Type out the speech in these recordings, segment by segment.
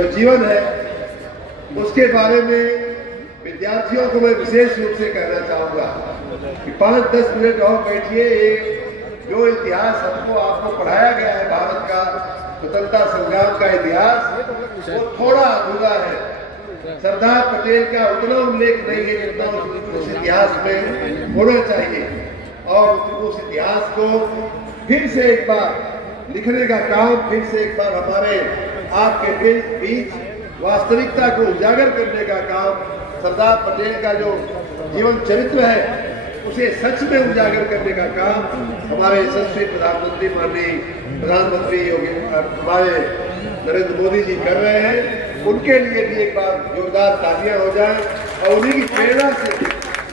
जीवन है उसके बारे में विद्यार्थियों को मैं विशेष रूप से कहना चाहूंगा कि 5-10 मिनट और बैठिए। जो इतिहास हमको आपको पढ़ाया गया है, भारत का स्वतंत्रता संग्राम का इतिहास, वो थोड़ा अधूरा है। सरदार पटेल का उतना उल्लेख नहीं है जितना उस इतिहास में होना चाहिए, और उस इतिहास को फिर से एक बार लिखने का काम, फिर से एक बार हमारे आपके बीच वास्तविकता को उजागर करने का काम, सरदार पटेल का जो जीवन चरित्र है उसे सच में उजागर करने का काम हमारे यशस्वी प्रधानमंत्री माननीय प्रधानमंत्री हमारे नरेंद्र मोदी जी कर रहे हैं। उनके लिए भी एक बार जोरदार तालियां हो जाए, और उन्हीं की प्रेरणा से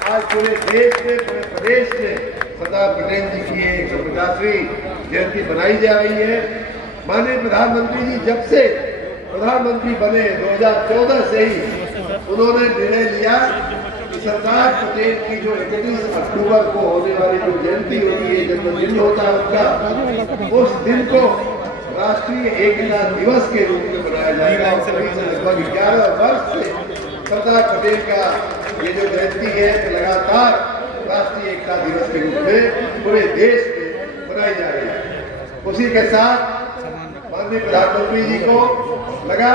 आज पूरे देश में, पूरे प्रदेश में सरदार पटेल जी की 150वीं जयंती मनाई जा रही है। माननीय प्रधानमंत्री जी जब से प्रधानमंत्री बने 2014 से ही उन्होंने निर्णय लिया कि सरदार पटेल की जो 31 अक्टूबर को होने वाली जो जयंती होती है, जन्मदिन होता है उनका, उस दिन को राष्ट्रीय एकता दिवस के रूप में मनाया जाएगा। लगभग 11 वर्ष से सरदार पटेल का ये जो जयंती है लगातार राष्ट्रीय एकता दिवस के रूप में पूरे देश में मनाई जा रही है। उसी के साथ माननीय प्रधानमंत्री जी को लगा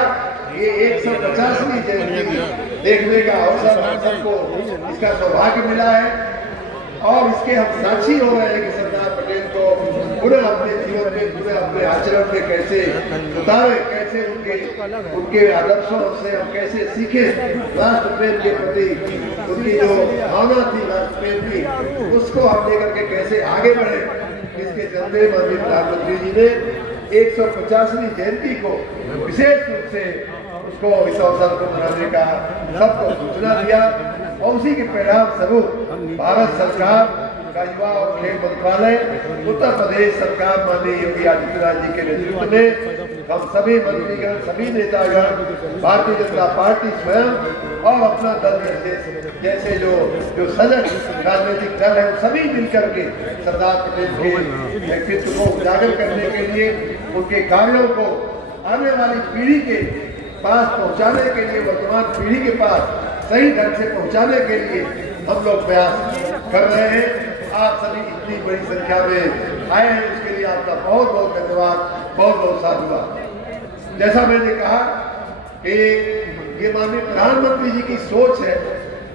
ये 150वीं जयंती देखने का अवसर हम सबको इसका सौभाग्य मिला है, और इसके हम साक्षी हो रहे हैं कि सरदार पटेल को पूरे अपने जीवन में, पूरे अपने आचरण में कैसे उतारे, कैसे उनके आदर्शों से हम कैसे सीखे, राष्ट्र प्रेम के प्रति उनकी जो भावना थी राष्ट्र प्रेम की, उसको हम लेकर के कैसे आगे बढ़े। इसके चलते माननीय प्रधानमंत्री जी ने 150वीं जयंती को विशेष रूप से उसको इस अवसर को मनाने का सबको सूचना दिया, और उसी के परिणाम स्वरूप भारत सरकार का युवा और खेल मंत्रालय, उत्तर प्रदेश सरकार माननीय योगी आदित्यनाथ जी के नेतृत्व में हम सभी मंत्रीगण, सभी नेतागण, भारतीय जनता पार्टी स्वयं और अपना दल जैसे जो सजग राजनीतिक दल है, सभी मिलकर के सरदार पटेल के व्यक्तित्व को उजागर करने के लिए, उनके कार्यों को आने वाली पीढ़ी के पास पहुंचाने के लिए, वर्तमान पीढ़ी के पास सही ढंग से पहुंचाने के लिए हम लोग प्रयास कर रहे हैं। आप सभी इतनी बड़ी संख्या में आए हैं, उसके लिए आपका बहुत बहुत धन्यवाद, बहुत बहुत साधुवाद। जैसा मैंने कहा कि ये माननीय प्रधानमंत्री जी की सोच है,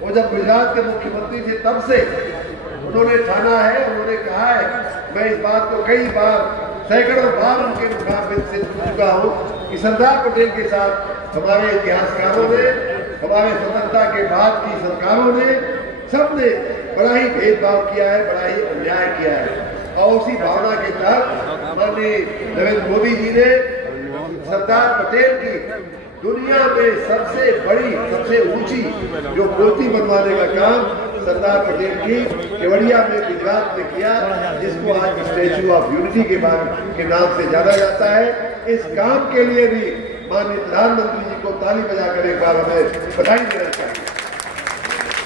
वो जब गुजरात के मुख्यमंत्री थे तब से उन्होंने ठाना है, उन्होंने कहा है, मैं इस बात को कई बार, सैकड़ों बार उनके मुखाबिन से सुन चुका हूँ कि सरदार पटेल के साथ हमारे इतिहासकारों ने, हमारे स्वतंत्रता के बाद की सरकारों ने, सबने बड़ा ही भेदभाव किया है, बड़ा ही अन्याय किया है, और उसी भावना के तहत माननीय नरेंद्र मोदी जी ने सरदार पटेल की दुनिया में सबसे बड़ी, सबसे ऊंची जो मूर्ति बनवाने का काम सरदार पटेल की केवड़िया में, गुजरात में किया, जिसको आज स्टैच्यू ऑफ यूनिटी के नाम से जाना जाता है। इस काम के लिए भी माननीय प्रधानमंत्री जी को ताली बजाकर एक बार हमें बधाई देना चाहिए।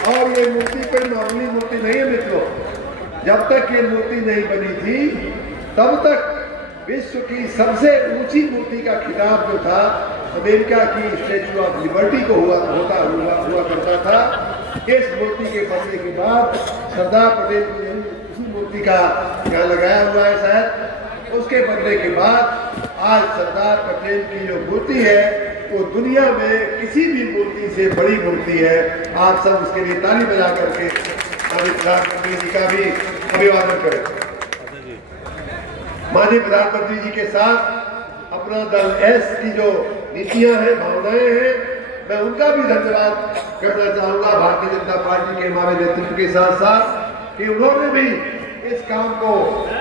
और ये मूर्ति कोई मामूली मूर्ति नहीं है मित्रों। जब तक ये मूर्ति नहीं बनी थी तब तक विश्व की सबसे ऊंची मूर्ति का खिताब जो था अमेरिका की स्टैच्यू ऑफ लिबर्टी को हुआ करता था। इस मूर्ति के बनने के बाद सरदार पटेल की उसी मूर्ति का यहाँ लगाया हुआ है शायद, उसके बनने के बाद आज सरदार पटेल की जो मूर्ति है वो दुनिया में किसी भी मूर्ति से बड़ी मूर्ति है। आप सब उसके लिए ताली बजा करके प्रधानमंत्री जी का भी अभिवादन करें। माननीय प्रधानमंत्री जी के साथ अपना दल एस की जो नीतियां हैं, भावनाएं हैं, मैं उनका भी धन्यवाद करना चाहूंगा भारतीय जनता पार्टी के हमारे नेतृत्व के साथ साथ, कि उन्होंने भी इस काम को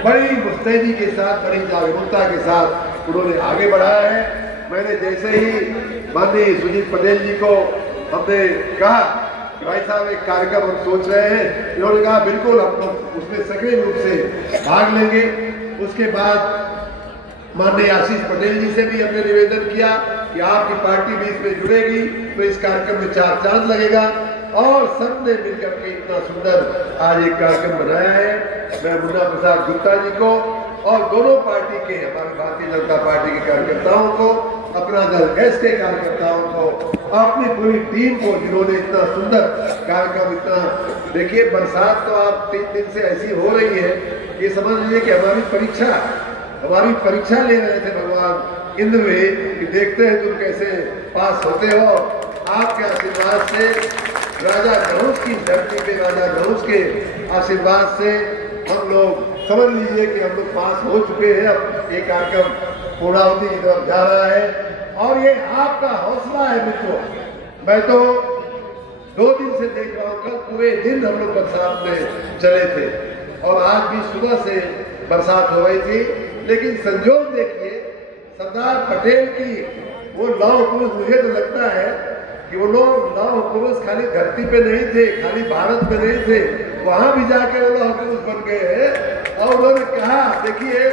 बड़ी मुस्तैदी के साथ, बड़ी जागरूकता के साथ उन्होंने आगे बढ़ाया है। मैंने जैसे ही माननीय सुजीत पटेल जी को हमने कहा कि भाई साहब एक कार्यक्रम हम सोच रहे हैं, इन्होंने कहा बिल्कुल हम लोग उसमें सक्रिय रूप से भाग लेंगे। उसके बाद माननीय आशीष पटेल जी से भी हमने निवेदन किया कि आपकी पार्टी भी इसमें जुड़ेगी तो इस कार्यक्रम में 4 चांद लगेगा, और सबने मिलकर के इतना सुंदर आज एक कार्यक्रम बनाया है। मैं मुन्ना प्रसाद गुप्ता जी को और दोनों पार्टी के, हमारी भारतीय जनता पार्टी के कार्यकर्ताओं को अपना दल गैस के कार्यकर्ताओं को, अपनी पूरी टीम को, जिन्होंने इतना सुंदर कार्यक्रम, इतना देखिए बरसात तो आप 3 दिन से ऐसी हो रही है, ये समझ लीजिए कि हमारी परीक्षा ले रहे थे भगवान इंद्र में कि देखते हैं तुम कैसे पास होते हो। आपके आशीर्वाद से, राजा गणेश की धरती पे राजा गणेश के आशीर्वाद से हम लोग समझ लीजिए कि हम लोग पास हो चुके हैं। अब ये कार्यक्रम पूर्णावती की तरफ जा रहा है और ये आपका हौसला है मित्रों। मैं तो 2 दिन से देख रहा हूँ, कल पूरे दिन हम लोग बरसात में चले थे और आज भी सुबह से बरसात हो रही थी, लेकिन संजोग देखिए सरदार पटेल की वो लौह पुरुष, मुझे तो लगता है कि वो लोग लौह पुरुष खाली धरती पे नहीं थे, खाली भारत में नहीं थे, वहां भी जाके वो लौह पुरुष बन गए हैं। और उन्होंने कहा, देखिए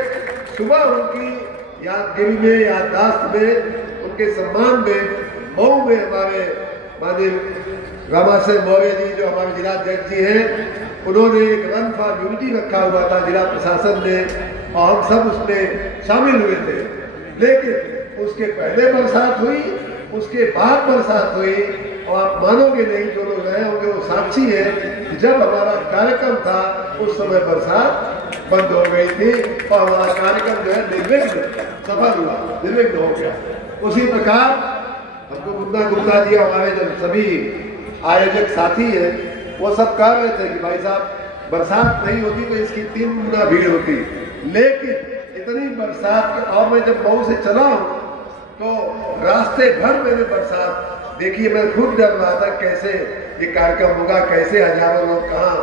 सुबह उनकी यादगिरी में, याददाश्त में, उनके सम्मान में मऊ में हमारे माननीय रामाशय मौर्य जी जो हमारे जिलाध्यक्ष जी हैं, उन्होंने एक रन फॉर यूनिटी रखा हुआ था जिला प्रशासन ने और हम सब उसमें शामिल हुए थे। लेकिन उसके पहले बरसात हुई, उसके बाद बरसात हुई और आप मानोगे नहीं, जो लोग रहे होंगे वो साक्षी है कि जब हमारा कार्यक्रम था उस समय बरसात बंद हो गई थी और हमारा कार्यक्रम जो है निर्विघ्न सफल हुआ, निर्विघ्न हो गया। उसी प्रकार हमको गुप्ता जी हमारे जो सभी आयोजक साथी हैं वो सब कह रहे थे कि भाई साहब बरसात नहीं होती तो इसकी 3 गुना भीड़ होती, लेकिन इतनी बरसात और मैं जब मऊ से चला हूँ तो रास्ते भर मैंने बरसात देखी। मैं खुद डर रहा था कैसे ये कार्यक्रम होगा, कैसे हजारों लोग कहाँ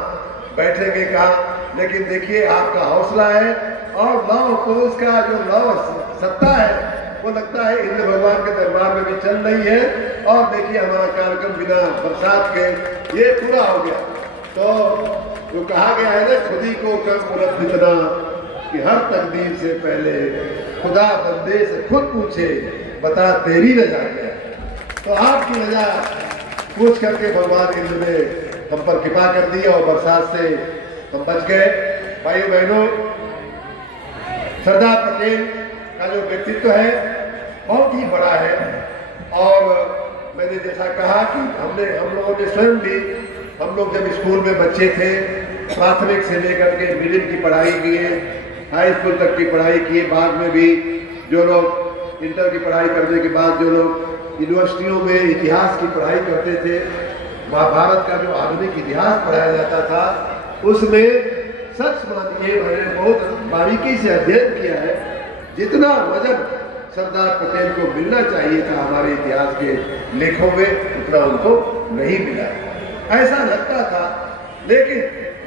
बैठेंगे कहाँ, लेकिन देखिए आपका हौसला है और लौह पुरुष का जो लौह सत्ता है वो लगता है इंद्र भगवान के दरबार में भी चल रही है। और देखिए हमारा कार्यक्रम बिना बरसात के ये पूरा हो गया। तो जो कहा गया है ना, खुदी को कर मुरत इतना कि हर तकदीर से पहले खुदा बंदे से खुद पूछे बता तेरी रजा क्या है। तो आपकी रजा पूछ करके भगवान इंद्र ने हम पर कृपा कर दी और बरसात से हम बच गए। भाइयों बहनों, सरदार पटेल का जो व्यक्तित्व है बहुत ही बड़ा है और मैंने जैसा कहा कि हम लोगों ने स्वयं भी, हम लोग जब स्कूल में बच्चे थे, प्राथमिक से लेकर के मिडिल की पढ़ाई किए, हाई स्कूल तक की पढ़ाई किए, बाद में भी जो लोग इंटर की पढ़ाई करने के बाद जो लोग यूनिवर्सिटियों में इतिहास की पढ़ाई करते थे, महाभारत का जो आधुनिक इतिहास पढ़ाया जाता था उसमें सच मानिए मैंने बहुत बारीकी से अध्ययन किया है। जितना वजन सरदार पटेल को मिलना चाहिए था हमारे इतिहास के लेखों में, उतना उनको नहीं मिला, ऐसा लगता था। लेकिन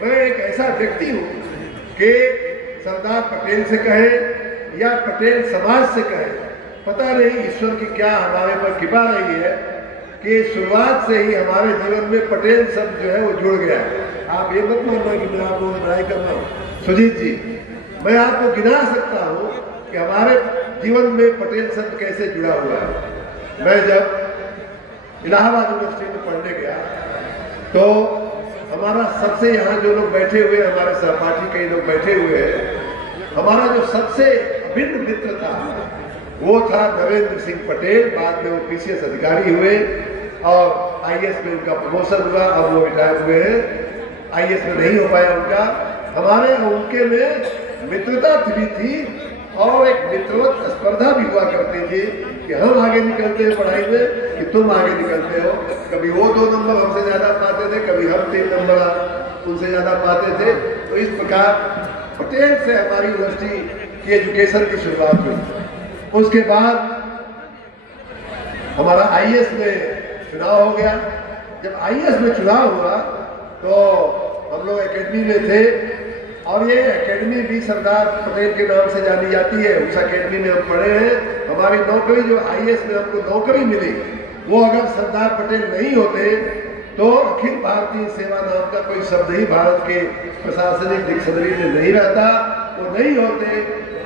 मैं एक ऐसा व्यक्ति हूँ कि सरदार पटेल से कहे या पटेल समाज से कहे, पता नहीं ईश्वर की क्या हमारे पर कृपा रही है कि शुरुआत से ही हमारे जीवन में पटेल शब्द जो है वो जुड़ गया है। आप ये मत मानना कि मैं आप लोगों से बड़ाई कर रहा हूँ। सुजीत जी, मैं आपको गिना सकता हूँ कि हमारे जीवन में पटेल शब्द कैसे जुड़ा हुआ है। मैं जब इलाहाबाद यूनिवर्सिटी में पढ़ने गया तो हमारा सबसे, यहाँ जो लोग बैठे हुए हैं हमारे सहपाठी कई लोग बैठे हुए हैं, हमारा जो सबसे अभिन्न मित्र था वो था नरेंद्र सिंह पटेल। बाद में वो पीसीएस अधिकारी हुए और आईएएस में उनका प्रमोशन हुआ, अब वो रिटायर हुए हैं, आईएएस में नहीं हो पाया उनका। हमारे उनके में मित्रता भी थी और एक मित्रवत स्पर्धा भी हुआ करती थी कि हम आगे निकलते हैं पढ़ाई में कि तुम आगे निकलते हो। कभी वो 2 नंबर हमसे ज्यादा पाते थे, कभी हम 3 नंबर उनसे ज्यादा पाते थे। तो इस प्रकार पटेल से हमारी यूनिवर्सिटी की एजुकेशन की शुरुआत हुई। उसके बाद हमारा आईएएस में चुनाव हो गया। जब आईएएस में चुनाव हुआ तो हम लोग एकेडमी में थे और ये एकेडमी भी सरदार पटेल के नाम से जानी जाती है। उस एकेडमी में हम पढ़े हैं। हमारी नौकरी जो आईएएस में हमको नौकरी मिली वो अगर सरदार पटेल नहीं होते तो अखिल भारतीय सेवा नाम का कोई शब्द ही भारत के प्रशासनिक डिक्शनरी में नहीं रहता। वो नहीं होते,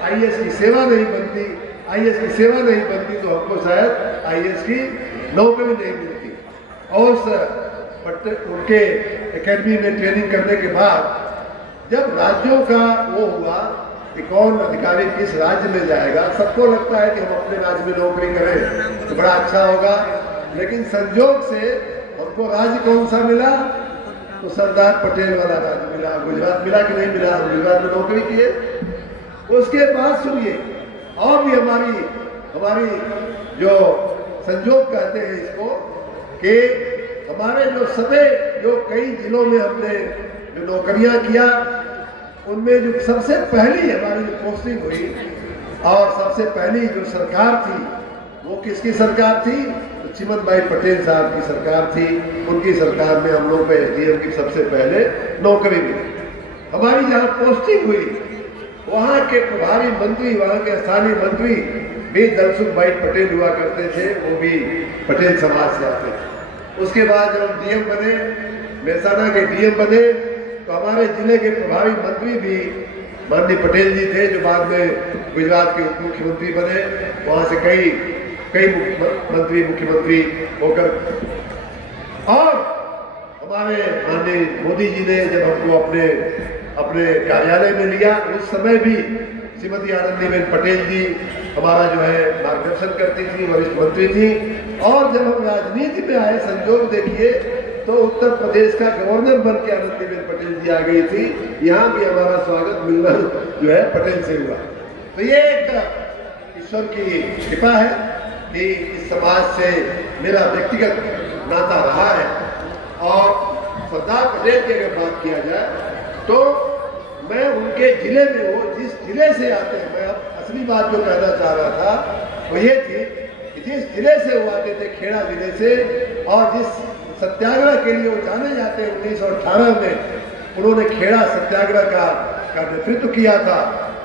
आईएएस की सेवा नहीं बनती, आईएएस की सेवा नहीं बनती तो हमको शायद आईएएस की नौकरी नहीं मिलती। और उनके एकेडमी में ट्रेनिंग करने के बाद जब राज्यों का वो हुआ कि कौन अधिकारी किस राज्य में जाएगा। सबको लगता है कि हम अपने राज्य में नौकरी करें तो बड़ा अच्छा होगा, लेकिन संजोग से हमको राज्य कौन सा मिला, तो सरदार पटेल वाला राज्य मिला। गुजरात मिला कि नहीं मिला, गुजरात में नौकरी किए। उसके बाद सुनिए, और भी हमारी जो संजोग कहते हैं इसको, कि हमारे जो कई जिलों में हमने जो नौकरियां किया, उनमें जो सबसे पहली हमारी जो पोस्टिंग हुई और सबसे पहली जो सरकार थी, वो किसकी सरकार थी, तो चिमन भाई पटेल साहब की सरकार थी। उनकी सरकार में हम लोग को एसडीएम की सबसे पहले नौकरी मिली। हमारी जहाँ पोस्टिंग हुई, वहाँ के प्रभारी मंत्री, वहाँ के स्थानीय मंत्री भी दलसुख भाई पटेल हुआ करते थे, वो भी पटेल समाज से आते थे। उसके बाद जब हम डीएम बने, मेहसाना के डीएम बने, तो हमारे जिले के प्रभारी मंत्री भी माननीय पटेल जी थे, जो बाद में गुजरात के उप मुख्यमंत्री बने। वहाँ से कई मंत्री मुख्यमंत्री होकर, और हमारे माननीय मोदी जी ने जब हमको अपने कार्यालय में लिया, उस समय भी श्रीमती आनंदीबेन पटेल जी हमारा जो है मार्गदर्शन करती थी, वरिष्ठ मंत्री थी। और जब हम राजनीति में आए, संजोग देखिए, तो उत्तर प्रदेश का गवर्नर बन के आनंदीबेन पटेल जी आ गई थी। यहाँ भी हमारा स्वागत मिलना जो है पटेल से हुआ। तो ये एक ईश्वर की कृपा है कि इस समाज से मेरा व्यक्तिगत नाता रहा है। और सरदार पटेल की अगर बात किया जाए, तो मैं उनके जिले में, वो जिस जिले से आते हैं, मैं अब असली बात जो कहना चाह रहा था वो ये थी कि जिस जिले से वो आते थे, खेड़ा जिले से, और जिस सत्याग्रह के लिए वो जाने जाते हैं 1918 में, उन्होंने खेड़ा सत्याग्रह का नेतृत्व किया था।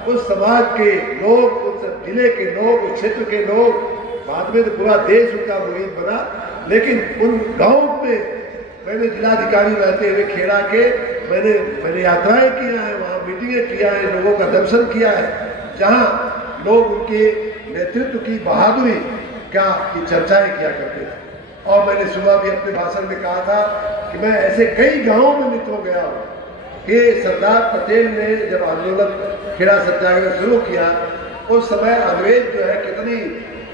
उस समाज के लोग, उस जिले के लोग, उस क्षेत्र के लोग, बाद में तो पूरा देश उनका मुरीद बना, लेकिन उन गाँव में मैंने जिलाधिकारी रहते हुए खेड़ा के मैंने यात्राएं किया है, वहाँ मीटिंगें किया है, लोगों का दर्शन किया है, जहाँ लोग उनके नेतृत्व की बहादुरी की चर्चाएं किया करते थे। और मैंने सुबह भी अपने भाषण में कहा था कि मैं ऐसे कई गांवों में मित्र हो गया हूँ कि सरदार पटेल ने जब आंदोलन खेड़ा सत्याग्रह शुरू किया, उस समय अंग्रेज जो है कितनी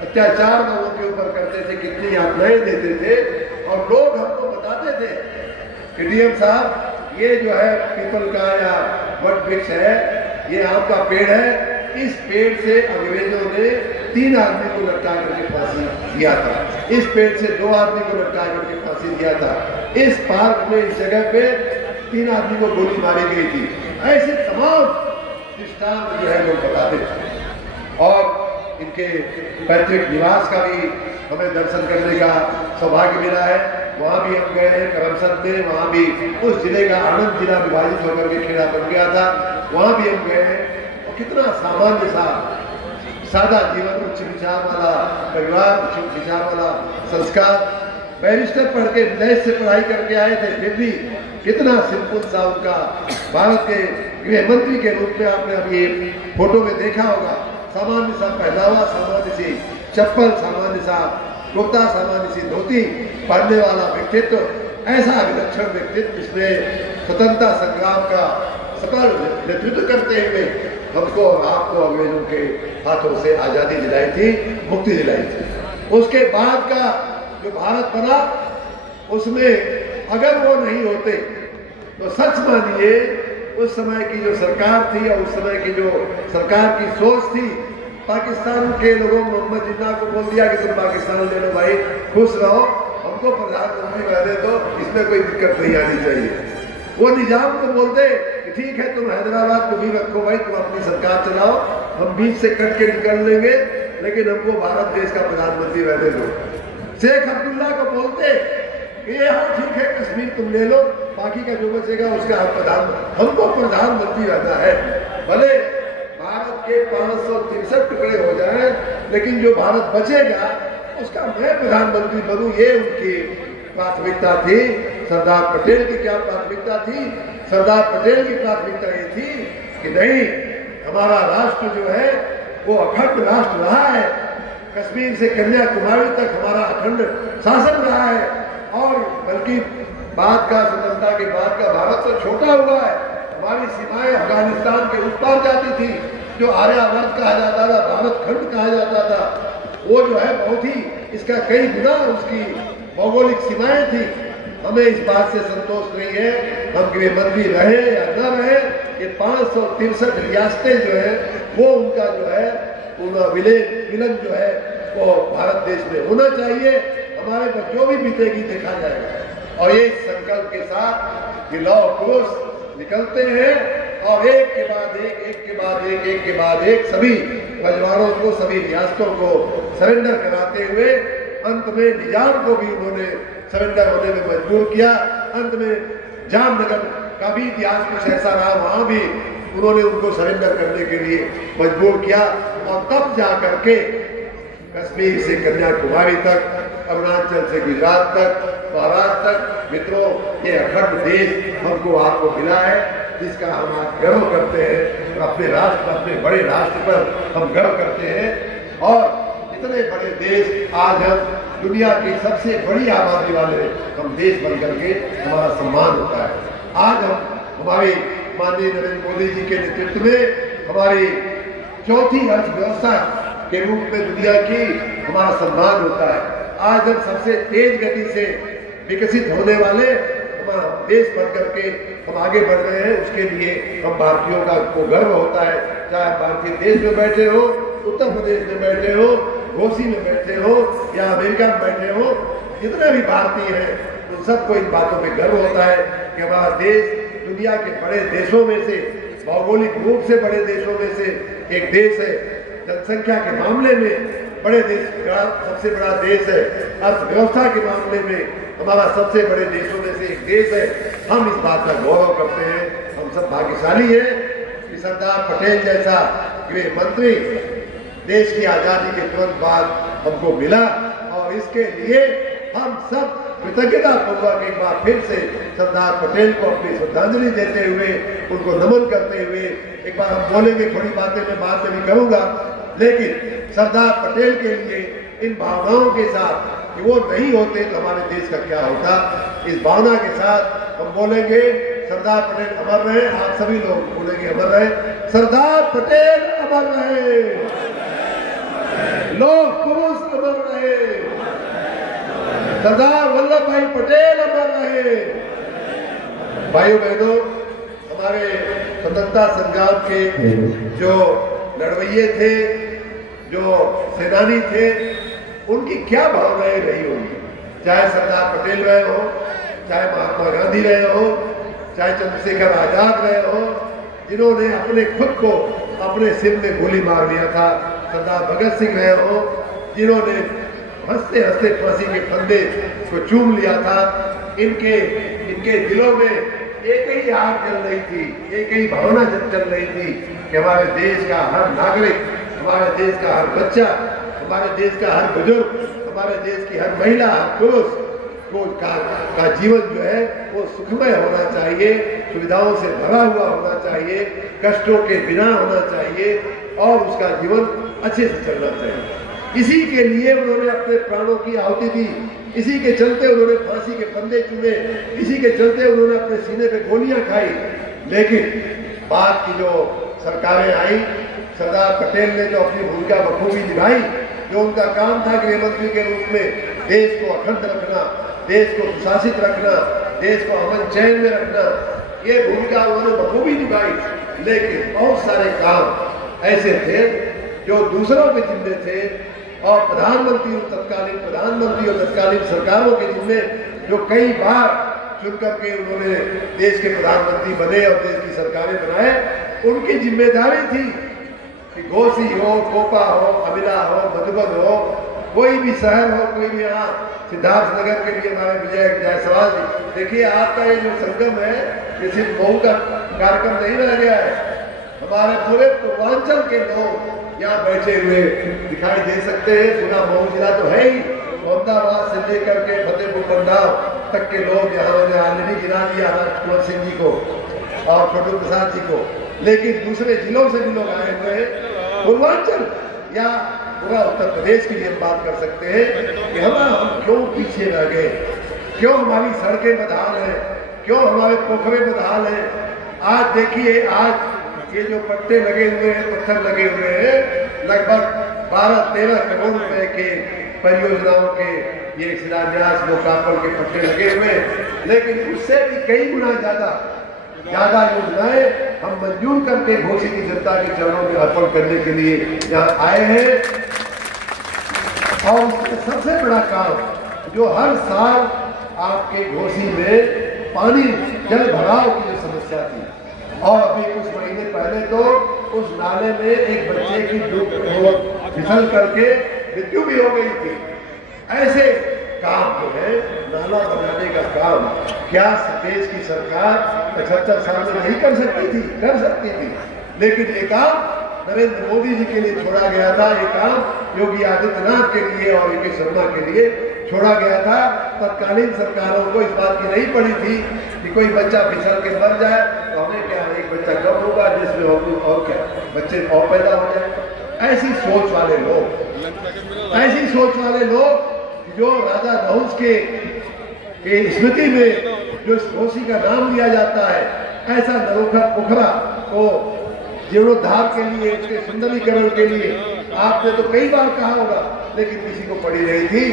अत्याचार लोगों के ऊपर करते थे, कितनी यातनाएं देते थे। और लोग हमको बताते थे कि डीएम साहब, ये जो है पीपल का या वट वृक्ष है, ये आम का पेड़ है, इस पेड़ से अंग्रेजों ने 3 आदमी को लटका करके फांसी दिया था, इस पेड़ से 2 आदमी को लटका करके फांसी दिया था, इस पार्क में, इस जगह पे 3 आदमी को गोली मारी गई थी। ऐसे तमाम दृष्टांत जो है लोग बताते थे। और इनके पैतृक निवास का भी हमें दर्शन करने का सौभाग्य मिला है। वहाँ भी हम गए हैं करमसद में, वहाँ भी उस जिले का आनंद जिला विभाजित होकर के खेड़ा बन गया था, वहाँ भी हम गए हैं। और कितना सामान्य सा सादा जीवन, उच्च विचार वाला परिवार, उच्च विचार वाला संस्कार, बैरिस्टर पढ़ के नैश से पढ़ाई करके आए थे, फिर भी कितना सिंपल सा उनका, भारत के गृह मंत्री के रूप में आपने अभी फोटो में देखा होगा, सामान्य सा पहनावा, सामान्य सी चप्पल, सामान्य सा कुर्ता, सामान्य सी धोती पहनने वाला व्यक्तित्व, ऐसा विलक्षण व्यक्तित्व जिसने स्वतंत्रता संग्राम का सफल नेतृत्व करते हुए हमको और आपको अंग्रेजों के हाथों से आजादी दिलाई थी, मुक्ति दिलाई थी। उसके बाद का जो भारत बना, उसमें अगर वो नहीं होते तो सच मानिए उस समय की जो सरकार थी और उस समय की जो सरकार की सोच थी, पाकिस्तान के लोगों ने मोहम्मद जिन्ना को बोल दिया कि तुम पाकिस्तान ले लो भाई, खुश रहो, हमको प्रधानमंत्री रहने दो, इसमें कोई दिक्कत नहीं आनी चाहिए। वो निजाम को बोलते कि ठीक है, तुम हैदराबाद को भी रखो भाई, तुम अपनी सरकार चलाओ, हम बीच से कट के निकल लेंगे, लेकिन हमको भारत देश का प्रधानमंत्री रहने दो। शेख अब्दुल्ला को बोलते कि हाँ ठीक है, कश्मीर तुम ले लो, बाकी का जो बचेगा उसका हमको प्रधानमंत्री रहना है। भले भारत के 563 टुकड़े हो जाएं, लेकिन जो भारत बचेगा उसका मैं प्रधानमंत्री बनूं, ये उनकी प्राथमिकता थी। सरदार पटेल की क्या प्राथमिकता थी? सरदार पटेल की प्राथमिकता ये थी कि नहीं, हमारा राष्ट्र जो है वो अखंड राष्ट्र रहा है, कश्मीर से कन्याकुमारी तक हमारा अखंड शासन रहा है, और बल्कि बाद का, स्वतंत्रता के बाद का भारत तो छोटा हुआ है, हमारी सीमाएं अफगानिस्तान के उस पार जाती थी, जो आर्यावर्त कहा जाता था, भारत खंड कहा जाता था, वो जो है बहुत ही इसका कई गुना उसकी भौगोलिक सीमाएं थी। हमें इस बात से संतोष नहीं है, हम गृह मंत्री रहे या न रहे, ये 563 रियासतें जो है वो उनका जो है विलन जो है वो भारत देश में होना चाहिए। हमारे पर जो भी बीतेगी देखा जाएगा। और ये संकल्प के साथ ये लौह पुरुष निकलते हैं और एक के बाद एक सभी रजवाड़ों को, सभी रियासतों को सरेंडर कराते हुए अंत में निजाम को भी उन्होंने सरेंडर होने में मजबूर किया। अंत में जामनगर का भी इतिहास कुछ ऐसा रहा, वहां भी उन्होंने उनको सरेंडर करने के लिए मजबूर किया। और तब जा करके कश्मीर से कन्याकुमारी तक, अरुणाचल से गुजरात तक, महाराष्ट्र तक, मित्रों ये अखंड देश हमको आपको मिला है, जिसका हम आज गर्व करते हैं। अपने राष्ट्र, अपने बड़े राष्ट्र पर हम गर्व करते हैं। और इतने बड़े देश आज हम दुनिया की सबसे बड़ी आबादी वाले हम देश बन करके हमारा सम्मान होता है। आज हम हमारी माननीय नरेंद्र मोदी जी के नेतृत्व में हमारी चौथी अर्थव्यवस्था के रूप में दुनिया की हमारा सम्मान होता है। आज हम सबसे तेज गति से विकसित होने वाले हमारा देश बन करके हम आगे बढ़ रहे हैं। उसके लिए हम भारतीयों का को गर्व होता है, चाहे भारतीय देश में बैठे हो, उत्तर प्रदेश में बैठे हो, घोसी में बैठे हो या अमेरिका में बैठे हो, जितने भी भारतीय हैं उन सबको इन बातों पे गर्व होता है कि हमारा देश दुनिया के बड़े देशों में से, भौगोलिक रूप से बड़े देशों में से एक देश है। जनसंख्या के मामले में बड़े देश का सबसे बड़ा देश है। अर्थव्यवस्था के मामले में हमारा सबसे बड़े देशों में से एक देश है। हम इस बात का गौरव करते हैं। हम सब भाग्यशाली हैं कि सरदार पटेल जैसा गृह मंत्री देश की आजादी के तुरंत बाद हमको मिला। और इसके लिए हम सब कृतज्ञता पूर्वक एक बार फिर से सरदार पटेल को अपनी श्रद्धांजलि देते हुए, उनको नमन करते हुए एक बार हम बोलेंगे, थोड़ी बातें मैं बाद में भी करूंगा, लेकिन सरदार पटेल के लिए इन भावनाओं के साथ कि वो नहीं होते तो हमारे देश का क्या होता, इस भावना के साथ हम बोलेंगे सरदार पटेल अमर रहे। आप सभी लोग बोलेंगे अमर रहे, सरदार पटेल अमर रहे, लौह पुरुष अमर रहे, सरदार वल्लभ भाई पटेल अमर रहे। भाइयों बहनों, हमारे स्वतंत्रता संग्राम के जो लड़वैये थे, जो सेनानी थे, उनकी क्या भावनाएं रही होंगी। चाहे सरदार पटेल रहे हो, चाहे महात्मा गांधी रहे हो, चाहे चंद्रशेखर आजाद रहे हो, जिन्होंने अपने खुद को अपने सिर में गोली मार दिया था। सरदार भगत सिंह रहे हो, जिन्होंने हंसते हंसते फांसी के फंदे को चूम लिया था। इनके दिलों में एक ही आग जल रही थी, एक ही भावना चल रही थी कि हमारे देश का हर नागरिक, हमारे देश का हर बच्चा, हमारे देश का हर बुजुर्ग, हमारे देश की हर महिला, हर पुरुष का जीवन जो है वो सुखमय होना चाहिए, सुविधाओं से भरा हुआ होना चाहिए, कष्टों के बिना होना चाहिए और उसका जीवन अच्छे से चलना चाहिए। इसी के लिए उन्होंने अपने प्राणों की आहुति दी, इसी के चलते उन्होंने फांसी के फंदे चुने, इसी के चलते उन्होंने अपने सीने पे गोलियां खाई। लेकिन बाद की जो सरकारें आई, सरदार पटेल ने जो अपनी भूमिका बखूबी निभाई, जो उनका काम था गृह मंत्री के रूप में देश को अखंड रखना, देश को सुशासित रखना, देश को अमन चैन में रखना, ये भूमिका उन्होंने बखूबी निभाई। लेकिन बहुत सारे काम ऐसे थे जो दूसरों के जिम्मे थे और तत्कालीन प्रधानमंत्री और तत्कालीन सरकारों के जिम्मे, जो कई बार चुन करके उन्होंने देश के प्रधानमंत्री बने और देश की सरकारें बनाए, उनकी जिम्मेदारी थी कि घोसी हो, कोपा हो, अमिला हो, मधुबन हो, कोई भी शहर हो, कोई भी, यहाँ सिद्धार्थनगर के लिए हमारे विजय जायसवाल जी, देखिए आपका ये जो संगम है ये सिर्फ मऊ का कार्यक्रम नहीं रह गया है। हमारे पूरे पूर्वांचल के लोग यहाँ बैठे हुए दिखाई दे सकते हैं। पूरा मऊ जिला तो है ही, मोहम्मदाबाद से लेकर के फतेहपुर पंडाल तक के लोग यहाँ ऑलरेडी गिरा दिया कुंवर सिंह जी को और छोटू प्रसाद जी को, लेकिन दूसरे जिलों से भी लोग आए हुए हैं। पूर्वांचल या पूरा उत्तर प्रदेश की भी हम बात कर सकते हैं कि हम क्यों पीछे रह गए, क्यों हमारी सड़कें बदहाल हैं, क्यों हमारे पोखरे बदहाल हैं। आज देखिए, आज ये जो पट्टे लगे हुए हैं, पत्थर लगे हुए हैं, लगभग 12-13 करोड़ रुपए के परियोजनाओं के ये शिलान्यास लोकार्पण के पट्टे लगे हुए हैं। लेकिन उससे भी कई गुना ज्यादा योजनाएं हम मंजूर करके घोसी की जनता के चरणों में अर्पण करने के लिए यहाँ आए हैं। और उसमें सबसे बड़ा काम जो हर साल आपके घोसी में पानी जल भराव की जो समस्या थी, और अभी कुछ महीने पहले तो उस नाले में एक बच्चे की फिसल करके मृत्यु भी हो गई थी। ऐसे काम जो है नाला बनाने का काम, क्या देश की सरकार 75 साल में नहीं कर सकती थी? कर सकती थी, लेकिन ये काम नरेंद्र मोदी जी के लिए छोड़ा गया था। ये काम योगी आदित्यनाथ के लिए और वीके शर्मा के लिए छोड़ा गया था। तत्कालीन सरकारों को इस बात की नहीं पड़ी थी कि कोई बच्चा फिसल के मर जाए तो हमें क्या, एक बच्चा कम होगा जिसमें और क्या बच्चे और पैदा हो जाए। ऐसी सोच वाले लोग जो राजा नहुस के स्मृति में जो घोसी का नाम लिया जाता है, ऐसा नरोखा पोखरा को जीर्णोद्धार के लिए, उसके सुंदरीकरण के लिए आपने तो कई बार कहा होगा, लेकिन किसी को पड़ी नहीं थी।